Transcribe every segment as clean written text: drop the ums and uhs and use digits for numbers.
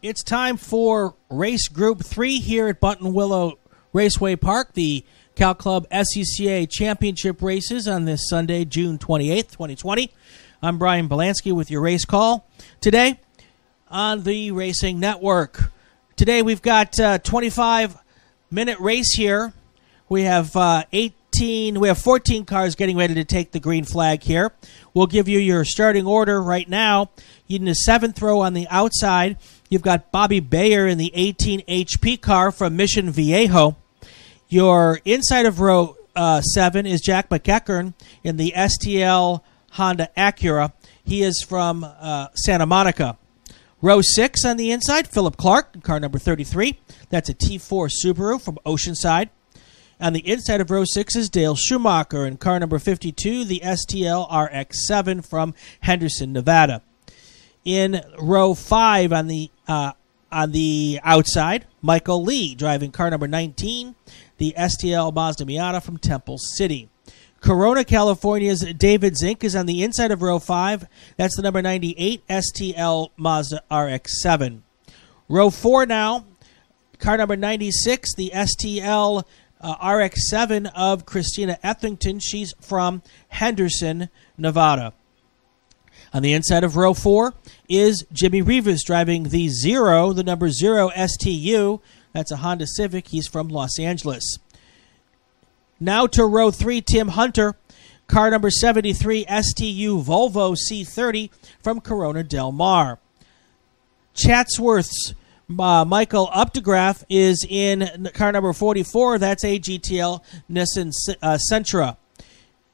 It's time for race group 3 here at Buttonwillow Raceway Park, the Cal Club SCCA Championship races on this Sunday, June 28th, 2020. I'm Brian Belansky with your race call today on the Racing Network. Today we've got a 25-minute race here. We have 14 cars getting ready to take the green flag here. We'll give you your starting order right now. In the 7th row on the outside, you've got Bobby Bayer in the 18 HP car from Mission Viejo. Your inside of row 7 is Jack McEachern in the STL Honda Acura. He is from Santa Monica. Row 6 on the inside, Philip Clark in car number 33. That's a T4 Subaru from Oceanside. On the inside of row 6 is Dale Schumacher in car number 52, the STL RX-7 from Henderson, Nevada. In row 5 on the outside, Michael Lee driving car number 19, the STL Mazda Miata from Temple City. Corona, California's David Zink is on the inside of row 5. That's the number 98 STL Mazda RX-7. Row 4 now, car number 96, the STL RX-7 of Christina Ethington. She's from Henderson, Nevada. On the inside of row 4 is Jimmy Rivas driving the number 0 STU. That's a Honda Civic. He's from Los Angeles. Now to row 3, Tim Hunter, car number 73 STU Volvo C30 from Corona Del Mar. Chatsworth's Michael Updegraff is in car number 44. That's a GTL Nissan Sentra.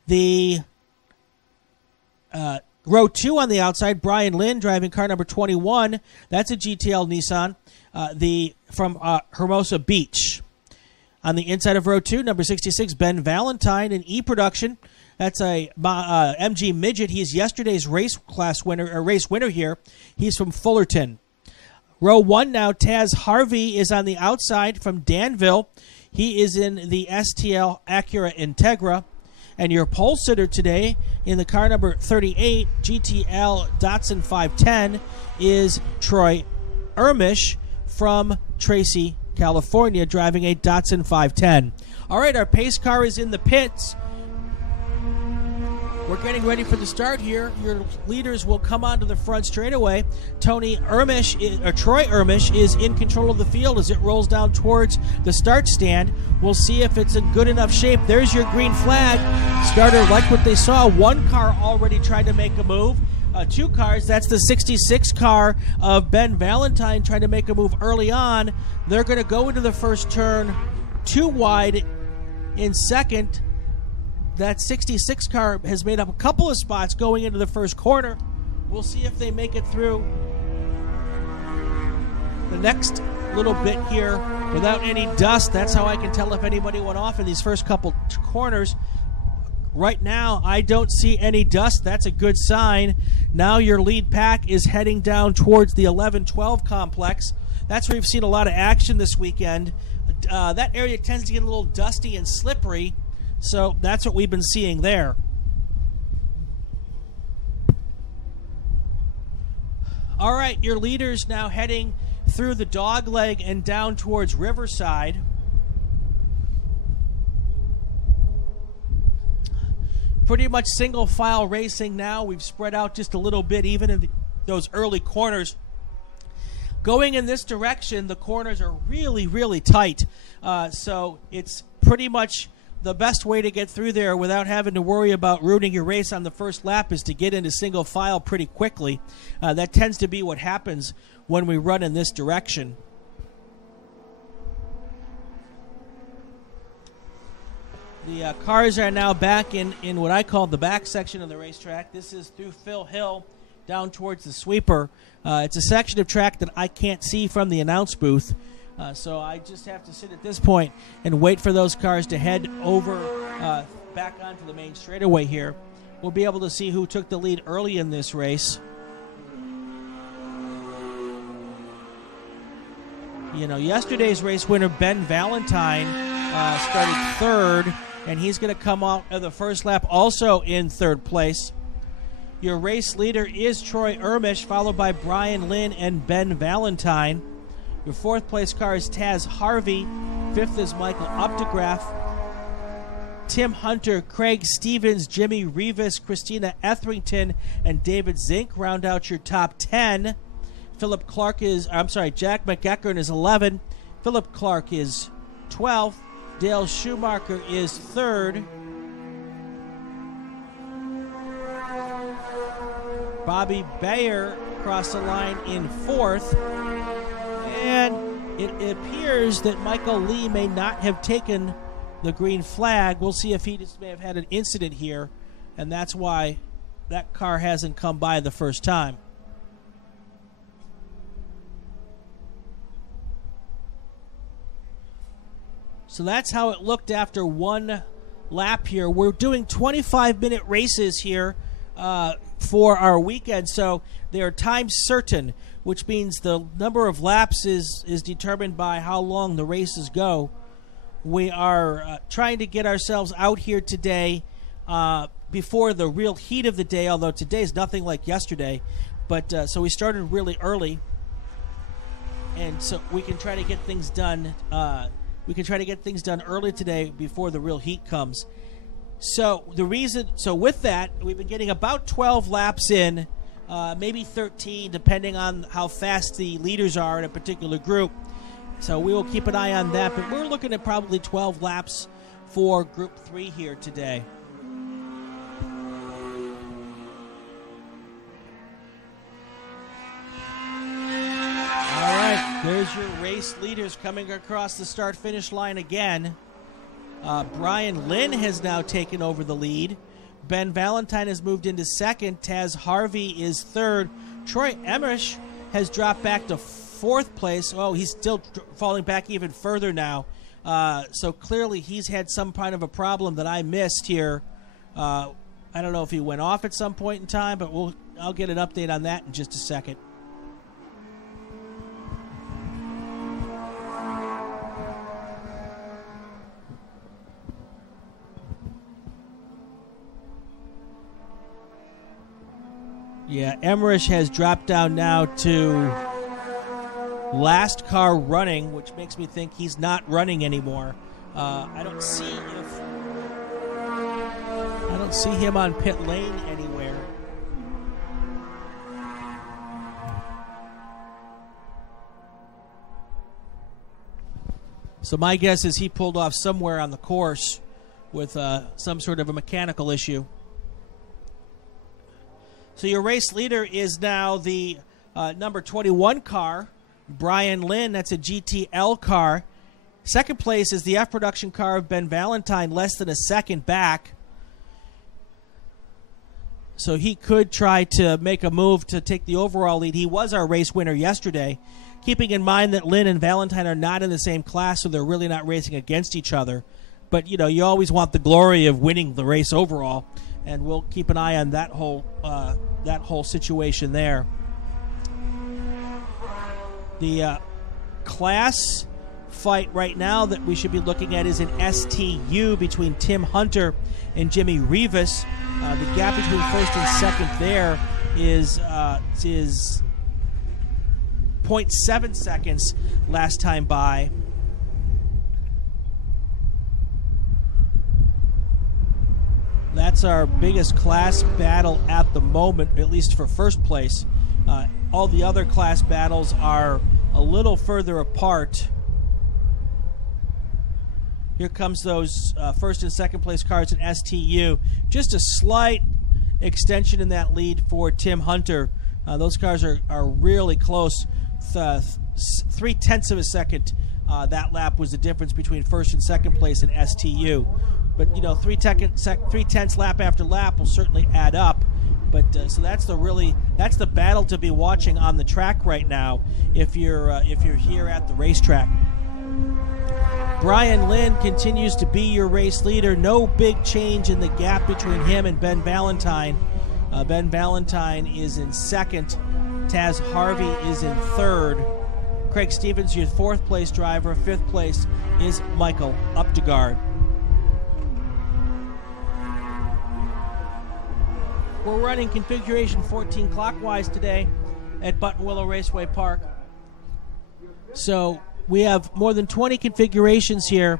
The row 2 on the outside, Brian Lynn driving car number 21. That's a GTL Nissan from Hermosa Beach. On the inside of row 2, number 66, Ben Valentine in E-Production. That's a MG Midget. He's yesterday's race winner here. He's from Fullerton. Row 1 now, Taz Harvey is on the outside from Danville. He is in the STL Acura Integra. And your pole sitter today in the car number 38, GTL Datsun 510, is Troy Ermish from Tracy, California, driving a Datsun 510. All right, our pace car is in the pits. We're getting ready for the start here. Your leaders will come onto the front straightaway. Troy Ermish is in control of the field as it rolls down towards the start stand. We'll see if it's in good enough shape. There's your green flag. Starter like what they saw. One car already tried to make a move. 2 cars, that's the 66 car of Ben Valentine trying to make a move early on. They're going to go into the first turn 2 wide in second. That 66 car has made up a couple of spots going into the first corner. We'll see if they make it through the next little bit here without any dust. That's how I can tell if anybody went off in these first couple corners. Right now, I don't see any dust. That's a good sign. Now your lead pack is heading down towards the 11-12 complex. That's where we've seen a lot of action this weekend. That area tends to get a little dusty and slippery. So that's what we've been seeing there. All right, your leaders now heading through the dog leg and down towards Riverside. Pretty much single file racing now. We've spread out just a little bit even in those early corners. Going in this direction, the corners are really, really tight. So it's pretty much the best way to get through there without having to worry about ruining your race on the first lap is to get into single file pretty quickly. That tends to be what happens when we run in this direction. The cars are now back in what I call the back section of the racetrack. This is through Phil Hill down towards the sweeper. It's a section of track that I can't see from the announce booth. So I just have to sit at this point and wait for those cars to head over back onto the main straightaway here. We'll be able to see who took the lead early in this race. You know, yesterday's race winner, Ben Valentine, started third, and he's going to come out of the first lap also in third place. Your race leader is Troy Ermish, followed by Brian Lynn and Ben Valentine. Your fourth place car is Taz Harvey. Fifth is Michael Updegraff. Tim Hunter, Craig Stevens, Jimmy Rivas, Christina Etherington, and David Zink round out your top 10. Jack McEachern is 11. Philip Clark is 12th. Dale Schumacher is 3rd. Bobby Bayer crossed the line in 4th. And it appears that Michael Lee may not have taken the green flag. We'll see if he just may have had an incident here, and that's why that car hasn't come by the first time. So that's how it looked after one lap here. We're doing 25-minute races here for our weekend, so they are time certain, which means the number of laps is determined by how long the races go. We are trying to get ourselves out here today before the real heat of the day, although today's nothing like yesterday. But so we started really early, and so we can try to get things done. We can try to get things done early today before the real heat comes. So with that, we've been getting about 12 laps in, maybe 13, depending on how fast the leaders are in a particular group. So we will keep an eye on that, but we're looking at probably 12 laps for Group 3 here today. All right, there's your race leaders coming across the start-finish line again. Brian Lynn has now taken over the lead. Ben Valentine has moved into second. Taz Harvey is third. Troy Emmerich has dropped back to fourth place. Oh, he's still falling back even further now. So clearly he's had some kind of a problem that I missed here. I don't know if he went off at some point in time, but I'll get an update on that in just a second. Yeah, Emmerich has dropped down now to last car running, which makes me think he's not running anymore. I don't see him on pit lane anywhere. So my guess is he pulled off somewhere on the course with some sort of a mechanical issue. So your race leader is now the number 21 car, Brian Lynn. That's a GTL car. Second place is the F production car of Ben Valentine, less than a second back. So he could try to make a move to take the overall lead. He was our race winner yesterday, keeping in mind that Lynn and Valentine are not in the same class, so they're really not racing against each other. But, you know, you always want the glory of winning the race overall, and we'll keep an eye on that whole situation there. The class fight right now that we should be looking at is an STU between Tim Hunter and Jimmy Rivas. The gap between first and second there is 0.7 seconds last time by. That's our biggest class battle at the moment, at least for first place. All the other class battles are a little further apart. Here comes those first and second place cars in STU. Just a slight extension in that lead for Tim Hunter. Those cars are really close. 0.3 of a second. That lap was the difference between first and second place in STU. But, you know, 0.3 lap after lap will certainly add up. But so that's the battle to be watching on the track right now if you're here at the racetrack. Brian Lynn continues to be your race leader. No big change in the gap between him and Ben Valentine. Ben Valentine is in second. Taz Harvey is in third. Craig Stevens, your fourth place driver. Fifth place is Michael Updegaard. We're running configuration 14 clockwise today at Buttonwillow Raceway Park. So we have more than 20 configurations here.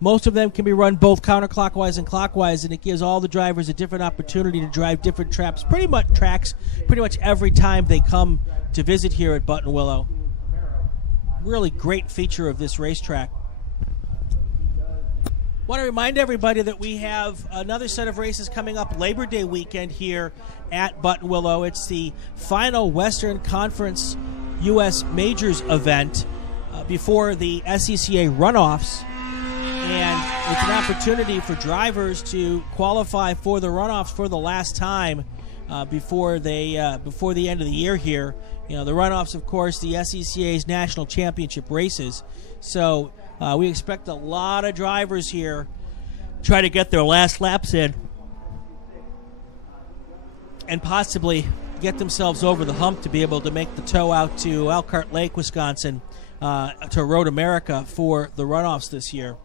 Most of them can be run both counterclockwise and clockwise, and it gives all the drivers a different opportunity to drive different tracks pretty much every time they come to visit here at Buttonwillow. Really great feature of this racetrack. Want to remind everybody that we have another set of races coming up Labor Day weekend here at Buttonwillow. It's the final Western Conference U.S. Majors event before the SCCA runoffs. And it's an opportunity for drivers to qualify for the runoffs for the last time before the end of the year here. You know, the runoffs, of course, the SCCA's national championship races. So we expect a lot of drivers here try to get their last laps in and possibly get themselves over the hump to be able to make the tow out to Elkhart Lake, Wisconsin, to Road America for the runoffs this year.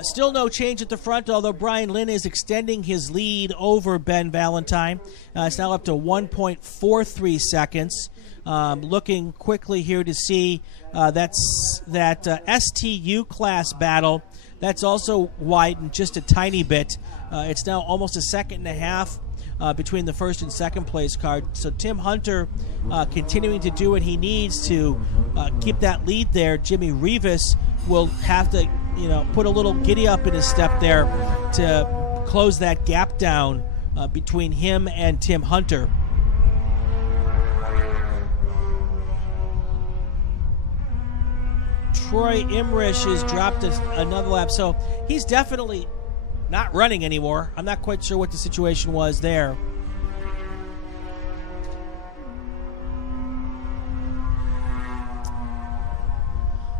Still no change at the front, although Brian Lynn is extending his lead over Ben Valentine. It's now up to 1.43 seconds. Looking quickly here to see that STU class battle. That's also widened just a tiny bit. It's now almost a second and a half between the first and second place card. So Tim Hunter continuing to do what he needs to keep that lead there. Jimmy Rivas will have to put a little giddy up in his step there to close that gap down between him and Tim Hunter. Troy Imrich has dropped another lap, so he's definitely not running anymore. I'm not quite sure what the situation was there.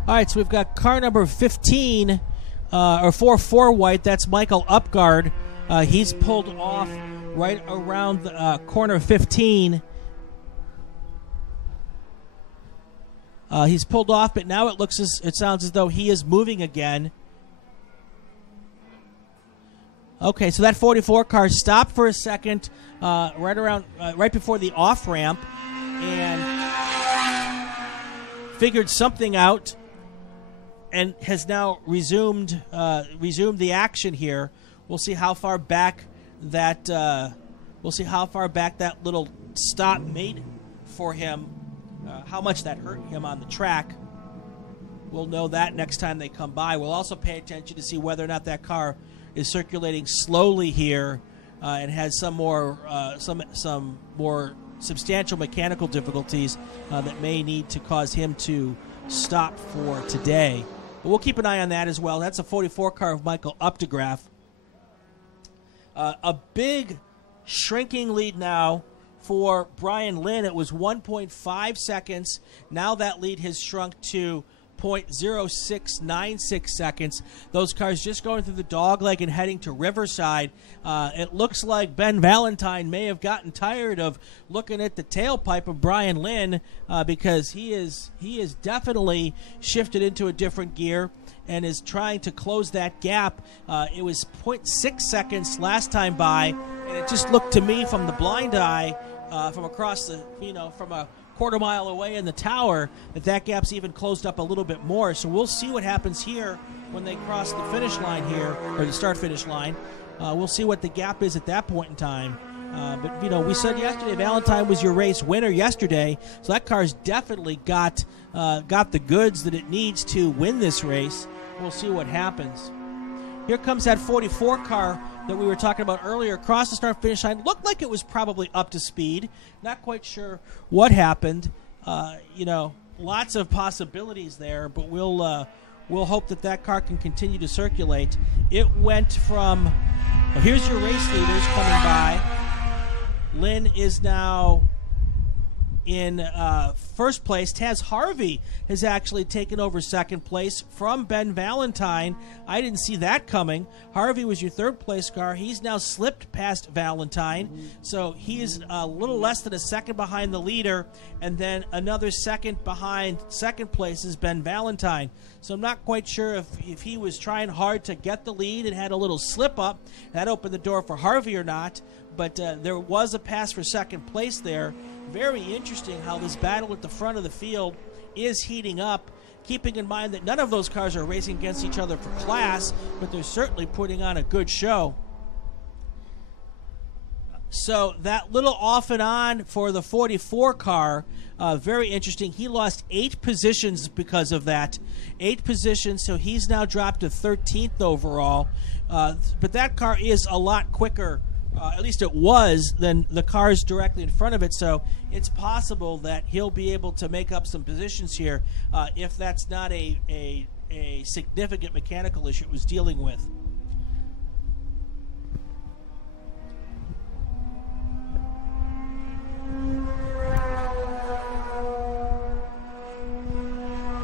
All right, so we've got car number 15, or 4-4 white. That's Michael Upgard. He's pulled off right around the, corner 15. He's pulled off, but now it sounds as though he is moving again. Okay, so that 44 car stopped for a second, right before the off ramp, and figured something out, and has now resumed the action here. We'll see how far back that little stop made for him. How much that hurt him on the track. We'll know that next time they come by. We'll also pay attention to see whether or not that car is circulating slowly here and has some more substantial mechanical difficulties that may need to cause him to stop for today. But we'll keep an eye on that as well. That's a 44 car of Michael Updegraff. A big shrinking lead now for Brian Lynn. It was 1.5 seconds. Now that lead has shrunk to 0.0696 seconds. Those cars just going through the dogleg and heading to Riverside. It looks like Ben Valentine may have gotten tired of looking at the tailpipe of Brian Lynn because he is definitely shifted into a different gear and is trying to close that gap. It was 0.6 seconds last time by, and it just looked to me from the blind eye from across the, from a quarter mile away in the tower, that gap's even closed up a little bit more. So we'll see what happens here when they cross the finish line here, or the start-finish line. We'll see what the gap is at that point in time. But we said yesterday Valentine was your race winner yesterday, so that car's definitely got the goods that it needs to win this race. We'll see what happens. Here comes that 44 car that we were talking about earlier. Across the start-finish line, looked like it was probably up to speed. Not quite sure what happened. Lots of possibilities there, but we'll hope that car can continue to circulate. It went from, here's your race leaders coming by. Lynn is now in first place. Taz Harvey has actually taken over second place from Ben Valentine. I didn't see that coming. Harvey was your third place car. He's now slipped past Valentine, so he's a little less than a second behind the leader, and then another second behind second place is Ben Valentine. So I'm not quite sure if he was trying hard to get the lead and had a little slip up. That opened the door for Harvey or not, but there was a pass for second place there. Very interesting how this battle at the front of the field is heating up, keeping in mind that none of those cars are racing against each other for class, but they're certainly putting on a good show. So that little off and on for the 44 car, very interesting. He lost 8 positions because of that. 8 positions, so he's now dropped to 13th overall. But that car is a lot quicker, at least it was, than the cars directly in front of it. So it's possible that he'll be able to make up some positions here if that's not a significant mechanical issue it was dealing with.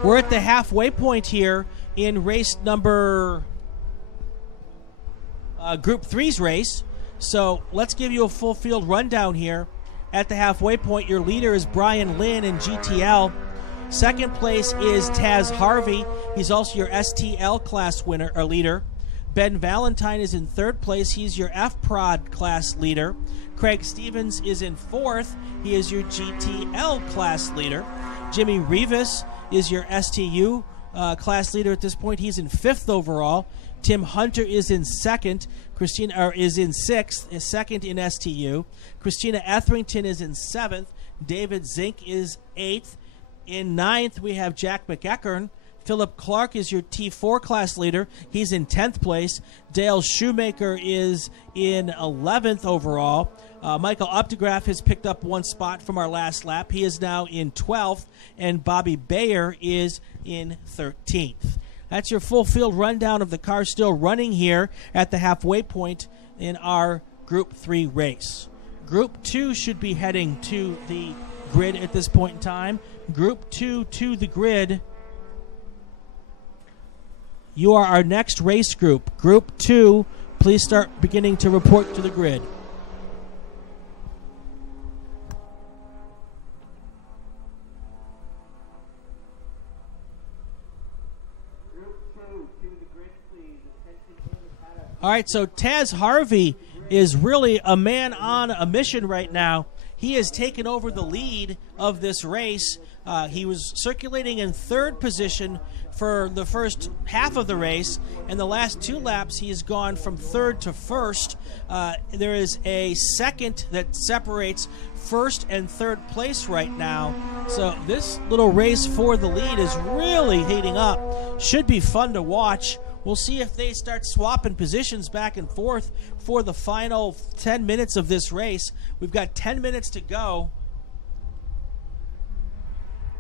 We're at the halfway point here in race number Group 3's race. So let's give you a full field rundown here. At the halfway point, your leader is Brian Lynn in GTL. Second place is Taz Harvey. He's also your STL class winner or leader. Ben Valentine is in third place. He's your F-Prod class leader. Craig Stevens is in fourth. He is your GTL class leader. Jimmy Rivas is your STU class leader at this point. He's in fifth overall. Tim Hunter is in second. Christina is in sixth, is second in STU. Christina Etherington is in seventh. David Zink is eighth. In ninth, we have Jack McEachern. Philip Clark is your T4 class leader. He's in 10th place. Dale Shoemaker is in 11th overall. Michael Updegraff has picked up one spot from our last lap. He is now in 12th, and Bobby Bayer is in 13th. That's your full field rundown of the cars still running here at the halfway point in our Group 3 race. Group 2 should be heading to the grid at this point in time. Group 2 to the grid. You are our next race group. Group 2, please start beginning to report to the grid. All right, so Taz Harvey is really a man on a mission right now. He has taken over the lead of this race. He was circulating in third position for the first half of the race, and the last 2 laps he has gone from third to first. There is a second that separates first and third place right now. So this little race for the lead is really heating up. Should be fun to watch. We'll see if they start swapping positions back and forth for the final 10 minutes of this race. We've got 10 minutes to go.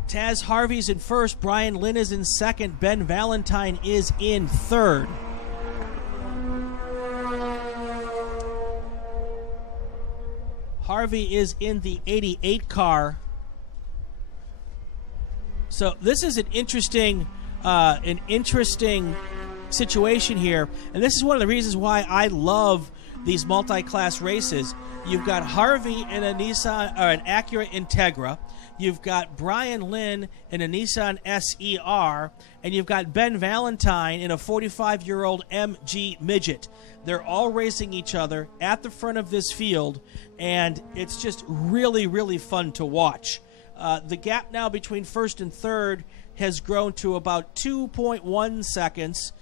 Taz Harvey's in first. Brian Lynn is in second. Ben Valentine is in third. Harvey is in the 88 car. So this is an interesting situation here, and this is one of the reasons why I love these multi-class races. You've got Harvey in a Nissan or an Acura Integra. You've got Brian Lynn in a Nissan SER, and you've got Ben Valentine in a 45-year-old MG Midget. They're all racing each other at the front of this field, and it's just really, really fun to watch. The gap now between first and third has grown to about 2.1 seconds.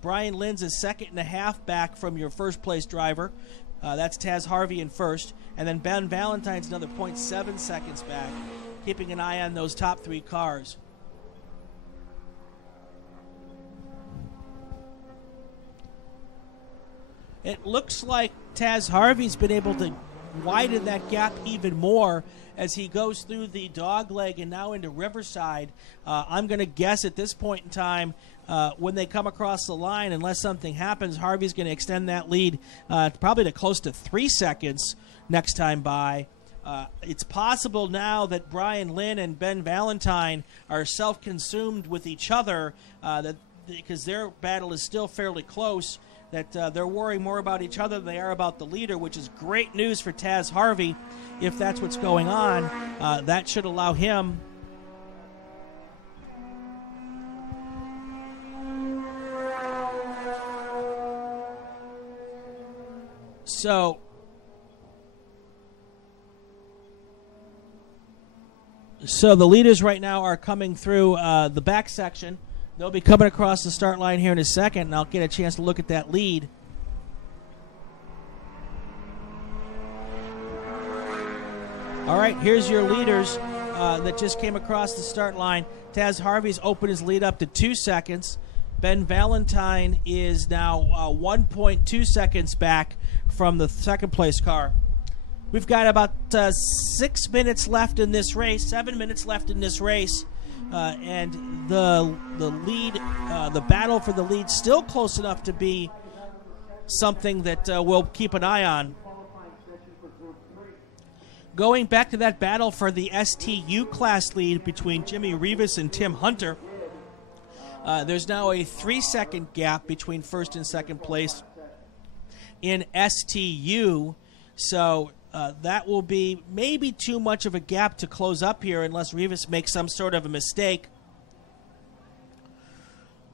Brian Lynn's a second and a half back from your first place driver. That's Taz Harvey in first. And then Ben Valentine's another 0.7 seconds back, keeping an eye on those top 3 cars. It looks like Taz Harvey's been able to widen that gap even more as he goes through the dogleg and now into Riverside. I'm going to guess at this point in time, when they come across the line, unless something happens, Harvey's going to extend that lead probably to close to 3 seconds next time by. It's possible now that Brian Lynn and Ben Valentine are self-consumed with each other, because their battle is still fairly close, that they're worrying more about each other than they are about the leader, which is great news for Taz Harvey. If that's what's going on, that should allow him So the leaders right now are coming through the back section. They'll be coming across the start line here in a second, and I'll get a chance to look at that lead. All right, here's your leaders that just came across the start line. Taz Harvey's opened his lead up to 2 seconds. Ben Valentine is now 1.2 seconds back from the second place car. We've got about 6 minutes left in this race, 7 minutes left in this race, and the lead, the battle for the lead, still close enough to be something that we'll keep an eye on. Going back to that battle for the STU class lead between Jimmy Rivas and Tim Hunter, there's now a 3-second gap between first and second place in STU, so that will be maybe too much of a gap to close up here unless Rivas makes some sort of a mistake.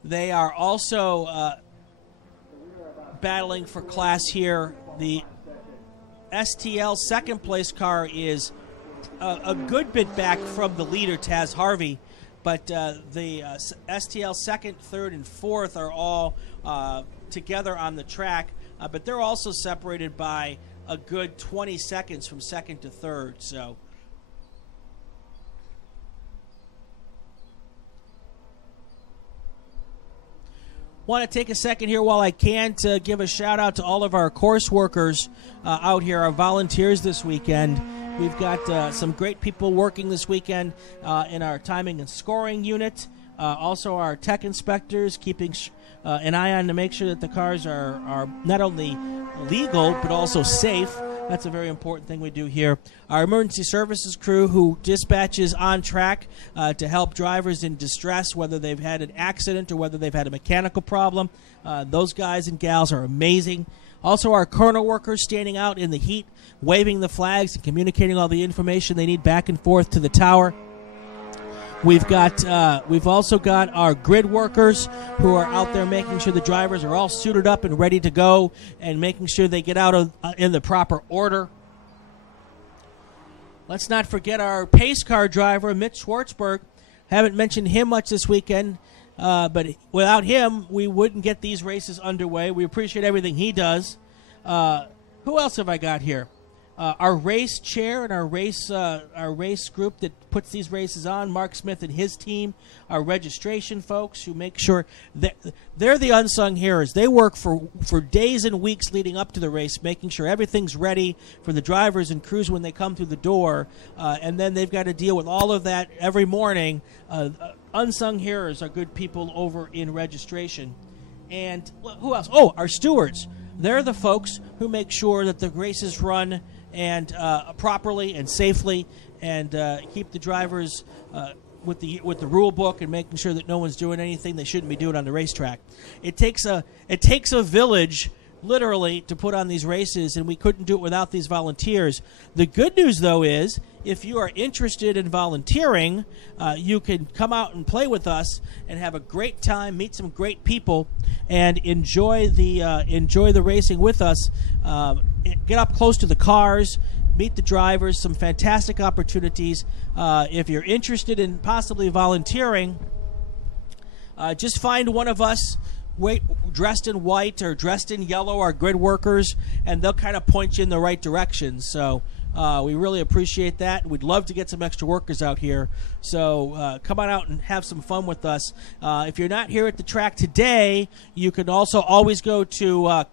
They are also battling for class here. The STL second place car is a good bit back from the leader, Taz Harvey, but the STL second, third, and fourth are all together on the track, but they're also separated by a good 20 seconds from second to third. So want to take a second here while I can to give a shout out to all of our course workers out here, our volunteers this weekend. We've got some great people working this weekend in our timing and scoring unit. Also our tech inspectors keeping an eye on to make sure that the cars are not only legal but also safe. That's a very important thing we do here. Our emergency services crew who dispatches on track to help drivers in distress, whether they've had an accident or whether they've had a mechanical problem. Those guys and gals are amazing. Also our corner workers standing out in the heat, waving the flags and communicating all the information they need back and forth to the tower. We've also got our grid workers who are out there making sure the drivers are all suited up and ready to go and making sure they get out in the proper order. Let's not forget our pace car driver, Mitch Schwartzberg. Haven't mentioned him much this weekend, but without him, we wouldn't get these races underway. We appreciate everything he does. Who else have I got here? Our race chair and our race group that puts these races on, Mark Smith and his team, our registration folks who make sure that they're the unsung heroes. They work for days and weeks leading up to the race, making sure everything's ready for the drivers and crews when they come through the door, and then they've got to deal with all of that every morning. Unsung heroes are good people over in registration. And who else? Oh, our stewards. They're the folks who make sure that the races run and properly and safely, and keep the drivers with the rule book and making sure that no one's doing anything they shouldn't be doing on the racetrack. It takes a village, literally, to put on these races, and we couldn't do it without these volunteers. The good news, though, is if you are interested in volunteering, you can come out and play with us and have a great time, meet some great people, and enjoy the racing with us. Get up close to the cars, meet the drivers, some fantastic opportunities. If you're interested in possibly volunteering, just find one of us dressed in white or dressed in yellow, our grid workers, and they'll kind of point you in the right direction. So we really appreciate that. We'd love to get some extra workers out here. So come on out and have some fun with us. If you're not here at the track today, you can also always go to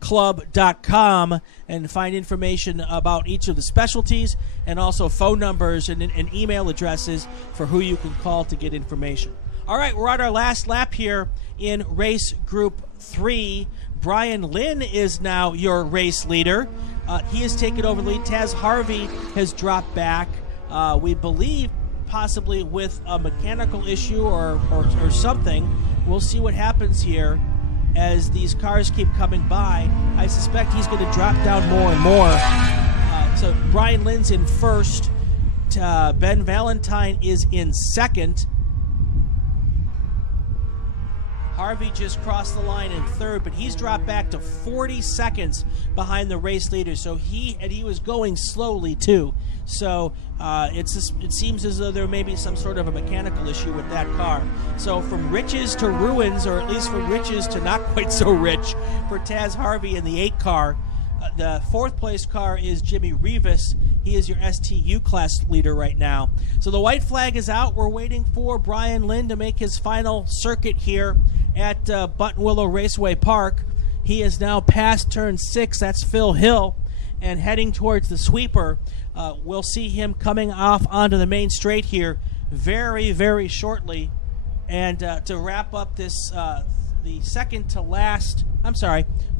calclub.com and find information about each of the specialties and also phone numbers and email addresses for who you can call to get information. All right, we're on our last lap here in race group 3. Brian Lynn is now your race leader. He has taken over the lead. Taz Harvey has dropped back. We believe possibly with a mechanical issue or something. We'll see what happens here as these cars keep coming by. I suspect he's going to drop down more and more. So Brian Lynn's in first. Ben Valentine is in second. Harvey just crossed the line in third, but he's dropped back to 40 seconds behind the race leader. So he was going slowly too. So it seems as though there may be some sort of a mechanical issue with that car. So from riches to ruins, or at least from riches to not quite so rich for Taz Harvey in the 8 car. The 4th place car is Jimmy Rivas. He is your STU class leader right now. So the white flag is out. We're waiting for Brian Lynn to make his final circuit here at Buttonwillow Raceway Park. He is now past turn 6. That's Phil Hill, and heading towards the sweeper. We'll see him coming off onto the main straight here very, very shortly. And to wrap up this, the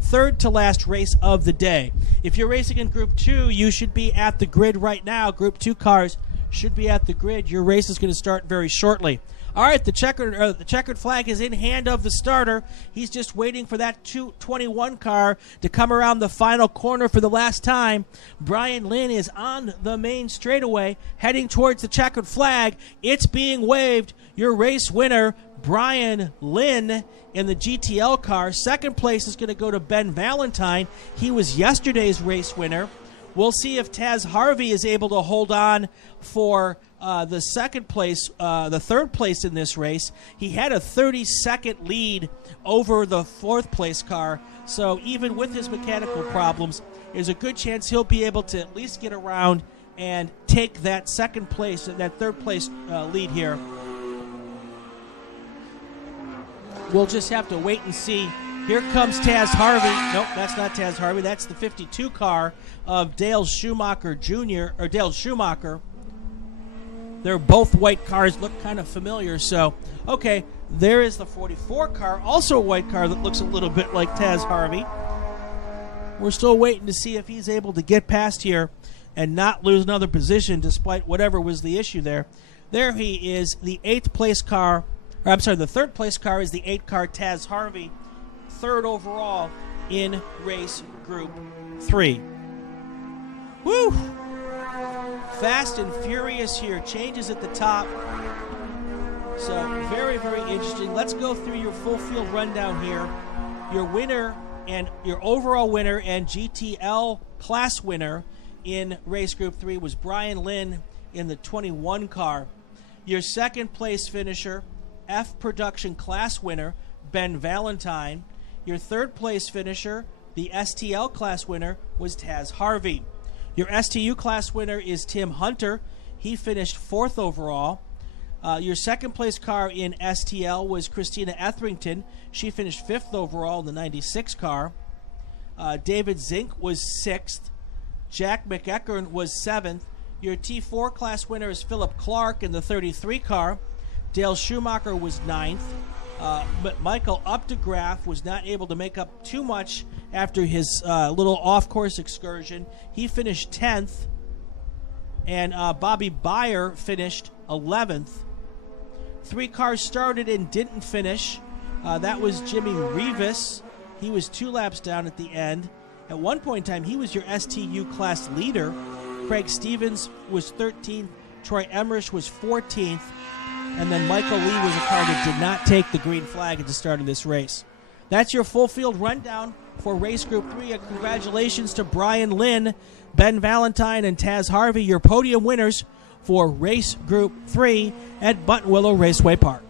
third to last race of the day. If you're racing in Group 2, you should be at the grid right now. Group 2 cars should be at the grid. Your race is going to start very shortly. All right, the checkered flag is in hand of the starter. He's just waiting for that 221 car to come around the final corner for the last time. Brian Lynn is on the main straightaway, heading towards the checkered flag. It's being waved. Your race winner, Brian Lynn, in the GTL car. Second place is going to go to Ben Valentine. He was yesterday's race winner. We'll see if Taz Harvey is able to hold on for the second place, the third place in this race. He had a 30-second lead over the 4th place car. So even with his mechanical problems, there's a good chance he'll be able to at least get around and take that second place, that third place lead here. We'll just have to wait and see. Here comes Taz Harvey. Nope, that's not Taz Harvey. That's the 52 car of Dale Schumacher Jr. or Dale Schumacher. They're both white cars, look kind of familiar. So, okay, there is the 44 car, also a white car that looks a little bit like Taz Harvey. We're still waiting to see if he's able to get past here and not lose another position despite whatever was the issue there. There he is, the 8th place car. Or, I'm sorry, the 3rd place car is the 8 car Taz Harvey, 3rd overall in race group 3. Woo! Fast and furious here. Changes at the top. So very, very interesting. Let's go through your full field rundown here. Your winner and your overall winner and GTL class winner in race group 3 was Brian Lynn in the 21 car. Your second place finisher, F production class winner, Ben Valentine. Your third place finisher, the STL class winner, was Taz Harvey. Your STU class winner is Tim Hunter. He finished 4th overall. Your second place car in STL was Christina Etherington. She finished 5th overall in the 96 car. David Zink was 6th. Jack McEachern was 7th. Your T4 class winner is Philip Clark in the 33 car. Dale Schumacher was 9th. But Michael Updegraff was not able to make up too much after his little off-course excursion. He finished 10th. And Bobby Beyer finished 11th. 3 cars started and didn't finish. That was Jimmy Rivas. He was 2 laps down at the end. At one point in time, he was your STU class leader. Craig Stevens was 13th. Troy Emmerich was 14th. And then Michael Lee was a car that did not take the green flag at the start of this race. That's your full field rundown for race group 3. And congratulations to Brian Lynn, Ben Valentine, and Taz Harvey, your podium winners for race group 3 at Buttonwillow Raceway Park.